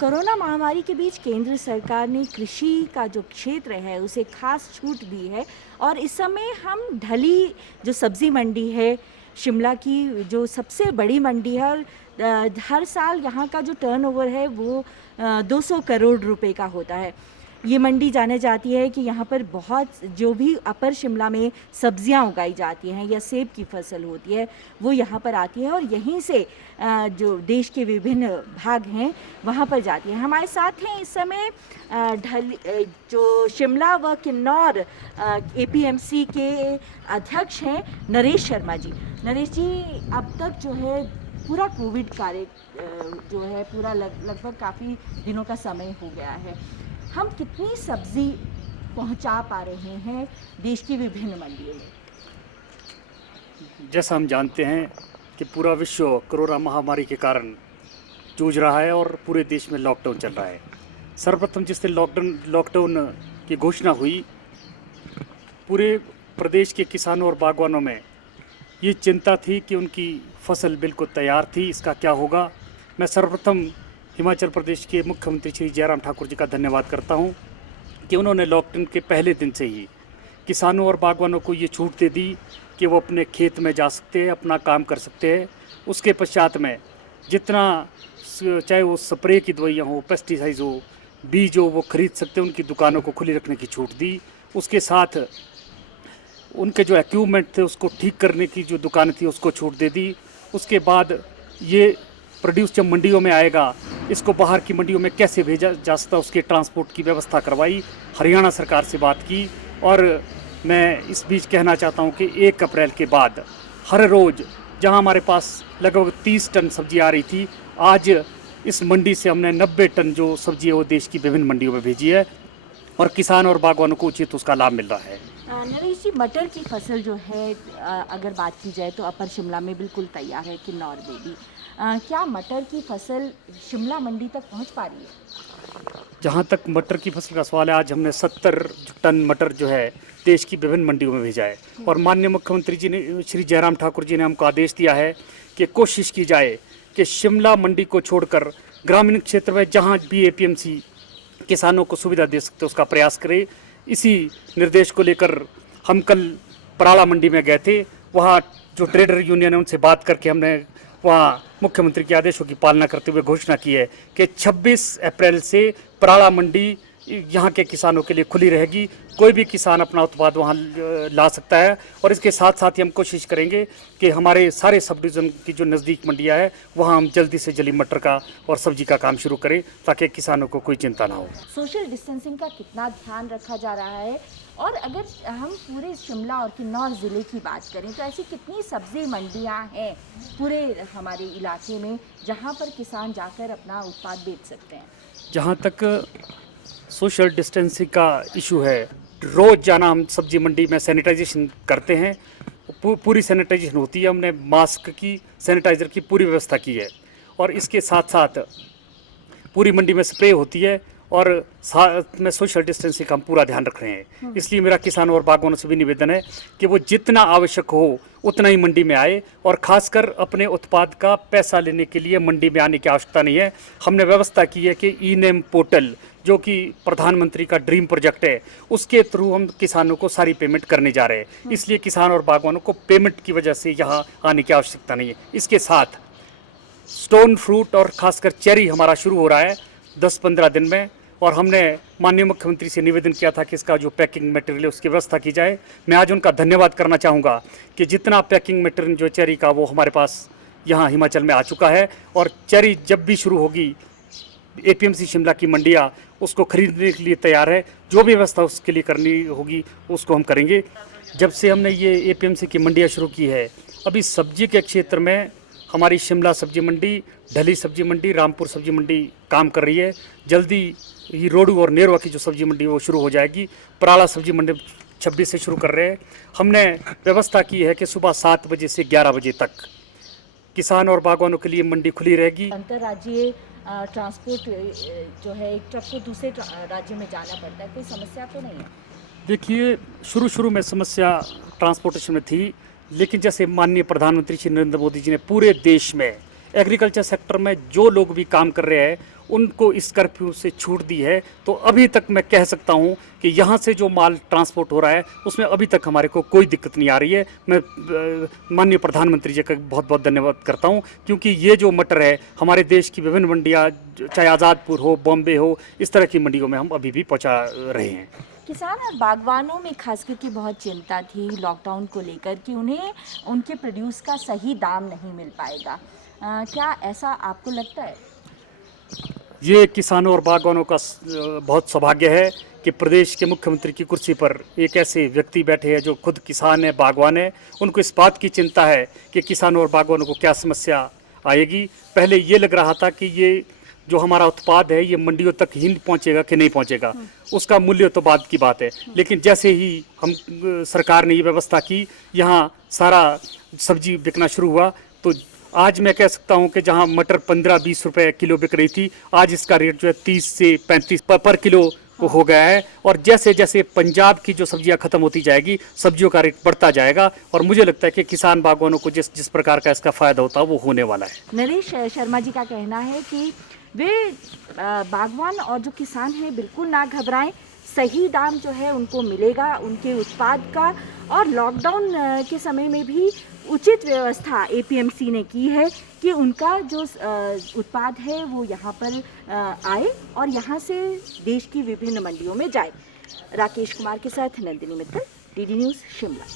Corona महामारी के बीच केंद्र सरकार ने कृषि का जो क्षेत्र है उसे खास छूट दी है और इस समय हम ढली जो सब्ज़ी मंडी है, शिमला की जो सबसे बड़ी मंडी है और हर साल यहाँ का जो टर्नओवर है वो 200 करोड़ रुपए का होता है। ये मंडी जाने जाती है कि यहाँ पर बहुत जो भी अपर शिमला में सब्जियाँ उगाई जाती हैं या सेब की फसल होती है वो यहाँ पर आती है और यहीं से जो देश के विभिन्न भाग हैं वहाँ पर जाती है। हमारे साथ हैं इस समय जो शिमला व किन्नौर एपीएमसी के अध्यक्ष हैं नरेश शर्मा जी। नरेश जी, अब तक जो है पूरा कोविड कार्य जो है पूरा लगभग काफ़ी दिनों का समय हो गया है, हम कितनी सब्जी पहुंचा पा रहे हैं देश की विभिन्न मंडियों में? जैसा हम जानते हैं कि पूरा विश्व कोरोना महामारी के कारण जूझ रहा है और पूरे देश में लॉकडाउन चल रहा है। सर्वप्रथम जिस दिन लॉकडाउन की घोषणा हुई, पूरे प्रदेश के किसानों और बागवानों में ये चिंता थी कि उनकी फसल बिल्कुल तैयार थी, इसका क्या होगा। मैं सर्वप्रथम हिमाचल प्रदेश के मुख्यमंत्री श्री जयराम ठाकुर जी का धन्यवाद करता हूं कि उन्होंने लॉकडाउन के पहले दिन से ही किसानों और बागवानों को ये छूट दे दी कि वो अपने खेत में जा सकते हैं, अपना काम कर सकते हैं। उसके पश्चात में जितना चाहे वो स्प्रे की दवाइयाँ हो, पेस्टिसाइड्स हो, बीज हो, वो खरीद सकते हैं, उनकी दुकानों को खुली रखने की छूट दी। उसके साथ उनके जो इक्विपमेंट थे उसको ठीक करने की जो दुकान थी उसको छूट दे दी। उसके बाद ये प्रोड्यूस जब मंडियों में आएगा, इसको बाहर की मंडियों में कैसे भेजा जा सकता, उसके ट्रांसपोर्ट की व्यवस्था करवाई, हरियाणा सरकार से बात की। और मैं इस बीच कहना चाहता हूं कि 1 अप्रैल के बाद हर रोज़ जहां हमारे पास लगभग 30 टन सब्जी आ रही थी, आज इस मंडी से हमने 90 टन जो सब्जी है वो देश की विभिन्न मंडियों में भेजी है और किसान और बागवानों को उचित उसका लाभ मिल रहा है। नरेश जी, मटर की फसल जो है अगर बात की जाए तो अपर शिमला में बिल्कुल तैयार है, किन्नौर में भी। क्या मटर की फसल शिमला मंडी तक पहुंच पा रही है? जहाँ तक मटर की फसल का सवाल है, आज हमने 70 टन मटर जो है देश की विभिन्न मंडियों में भेजा है और माननीय मुख्यमंत्री जी ने, श्री जयराम ठाकुर जी ने हमको आदेश दिया है कि कोशिश की जाए कि शिमला मंडी को छोड़कर ग्रामीण क्षेत्र में जहाँ भी एपीएमसी किसानों को सुविधा दे सकते उसका प्रयास करें। इसी निर्देश को लेकर हम कल पराला मंडी में गए थे। वहाँ जो ट्रेडर यूनियन है उनसे बात करके हमने वहाँ मुख्यमंत्री के आदेशों की पालना करते हुए घोषणा की है कि 26 अप्रैल से पराला मंडी यहाँ के किसानों के लिए खुली रहेगी। कोई भी किसान अपना उत्पाद वहाँ ला सकता है और इसके साथ साथ ही हम कोशिश करेंगे कि हमारे सारे सब डिवीज़न की जो नज़दीक मंडियाँ है वहाँ हम जल्दी से जल्दी मटर का और सब्जी का काम शुरू करें ताकि किसानों को कोई चिंता ना हो। सोशल डिस्टेंसिंग का कितना ध्यान रखा जा रहा है? और अगर हम पूरे शिमला और किन्नौर ज़िले की बात करें तो ऐसी कितनी सब्जी मंडियाँ हैं पूरे हमारे इलाके में जहाँ पर किसान जाकर अपना उत्पाद बेच सकते हैं? जहाँ तक सोशल डिस्टेंसिंग का इशू है, रोज़ जाना हम सब्जी मंडी में सैनिटाइजेशन करते हैं, पूरी सैनिटाइजेशन होती है। हमने मास्क की, सैनिटाइज़र की पूरी व्यवस्था की है और इसके साथ साथ पूरी मंडी में स्प्रे होती है और साथ में सोशल डिस्टेंसिंग का हम पूरा ध्यान रख रहे हैं। इसलिए मेरा किसानों और बागवानों से भी निवेदन है कि वो जितना आवश्यक हो उतना ही मंडी में आए और खासकर अपने उत्पाद का पैसा लेने के लिए मंडी में आने की आवश्यकता नहीं है। हमने व्यवस्था की है कि ई-नेम पोर्टल जो कि प्रधानमंत्री का ड्रीम प्रोजेक्ट है, उसके थ्रू हम किसानों को सारी पेमेंट करने जा रहे हैं। इसलिए किसान और बागवानों को पेमेंट की वजह से यहाँ आने की आवश्यकता नहीं है। इसके साथ स्टोन फ्रूट और खासकर चेरी हमारा शुरू हो रहा है 10-15 दिन में और हमने माननीय मुख्यमंत्री से निवेदन किया था कि इसका जो पैकिंग मटेरियल है उसकी व्यवस्था की जाए। मैं आज उनका धन्यवाद करना चाहूँगा कि जितना पैकिंग मटेरियल जो चेरी का वो हमारे पास यहाँ हिमाचल में आ चुका है और चेरी जब भी शुरू होगी एपीएमसी शिमला की मंडियाँ उसको खरीदने के लिए तैयार है। जो भी व्यवस्था उसके लिए करनी होगी उसको हम करेंगे। जब से हमने ये एपीएमसी की मंडियाँ शुरू की है, अभी सब्जी के क्षेत्र में हमारी शिमला सब्जी मंडी, ढली सब्जी मंडी, रामपुर सब्जी मंडी काम कर रही है। जल्दी ये रोडू और नेरवा की जो सब्जी मंडी वो शुरू हो जाएगी। पराला सब्जी मंडी 26 से शुरू कर रहे हैं। हमने व्यवस्था की है कि सुबह 7 बजे से 11 बजे तक किसान और बागवानों के लिए मंडी खुली रहेगी। अंतर्राज्यीय ट्रांसपोर्ट जो है एक ट्रक को दूसरे राज्य में जाना पड़ता है, कोई समस्या तो नहीं है? देखिए, शुरू में समस्या ट्रांसपोर्टेशन में थी, लेकिन जैसे माननीय प्रधानमंत्री श्री नरेंद्र मोदी जी ने पूरे देश में एग्रीकल्चर सेक्टर में जो लोग भी काम कर रहे हैं उनको इस कर्फ्यू से छूट दी है, तो अभी तक मैं कह सकता हूँ कि यहाँ से जो माल ट्रांसपोर्ट हो रहा है उसमें अभी तक हमारे को कोई दिक्कत नहीं आ रही है। मैं माननीय प्रधानमंत्री जी का बहुत बहुत धन्यवाद करता हूँ, क्योंकि ये जो मटर है हमारे देश की विभिन्न मंडियाँ, चाहे आज़ादपुर हो, बॉम्बे हो, इस तरह की मंडियों में हम अभी भी पहुँचा रहे हैं। किसान और बागवानों में खास करके बहुत चिंता थी लॉकडाउन को लेकर कि उन्हें उनके प्रोड्यूस का सही दाम नहीं मिल पाएगा। क्या ऐसा आपको लगता है? ये किसानों और बागवानों का बहुत सौभाग्य है कि प्रदेश के मुख्यमंत्री की कुर्सी पर एक ऐसे व्यक्ति बैठे हैं जो खुद किसान है, बागवान है। उनको इस बात की चिंता है कि किसानों और बागवानों को क्या समस्या आएगी। पहले ये लग रहा था कि ये जो हमारा उत्पाद है ये मंडियों तक ही पहुंचेगा कि नहीं पहुंचेगा, उसका मूल्य तो बाद की बात है। लेकिन जैसे ही हम सरकार ने ये व्यवस्था की, यहाँ सारा सब्जी बिकना शुरू हुआ, तो आज मैं कह सकता हूँ कि जहाँ मटर 15-20 रुपए किलो बिक रही थी, आज इसका रेट जो है 30 से 35 पर किलो हो गया है। और जैसे जैसे पंजाब की जो सब्जियां खत्म होती जाएगी, सब्जियों का रेट बढ़ता जाएगा, और मुझे लगता है कि किसान बागवानों को जिस प्रकार का इसका फायदा होता है वो होने वाला है। नरेश शर्मा जी का कहना है कि वे बागवान और जो किसान हैं बिल्कुल ना घबराएं, सही दाम जो है उनको मिलेगा उनके उत्पाद का। और लॉकडाउन के समय में भी उचित व्यवस्था एपीएमसी ने की है कि उनका जो उत्पाद है वो यहाँ पर आए और यहाँ से देश की विभिन्न मंडियों में जाए। राकेश कुमार के साथ नंदिनी मित्तल, डीडी न्यूज़ शिमला।